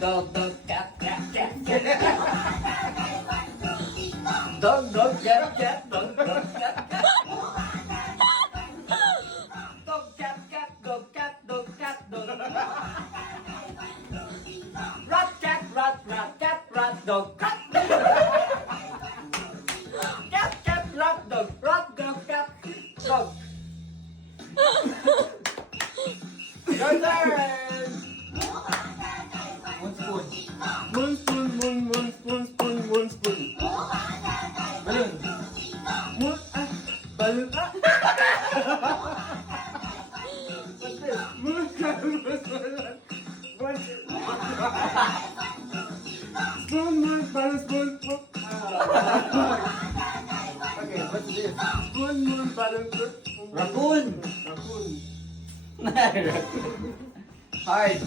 Dog, dog, cat, cat, cat, cat. Dog, dog, cat, cat, dog, dog, cat, cat. Dog, cat, cat, dog, cat, dog, cat, dog. Rat, cat, rat, rat, cat, rat, dog, cat. Cat, cat, rat, dog, cat, dog. Your turn! One spoon. Moon spoon, moon spoon, moon spoon. Balloon. Moon, balloon, What's this? Moon, spoon, balloon, spoon, spoon. Okay, what's this? Spoon, moon, balloon, spoon. Raccoon. Raccoon. Hard.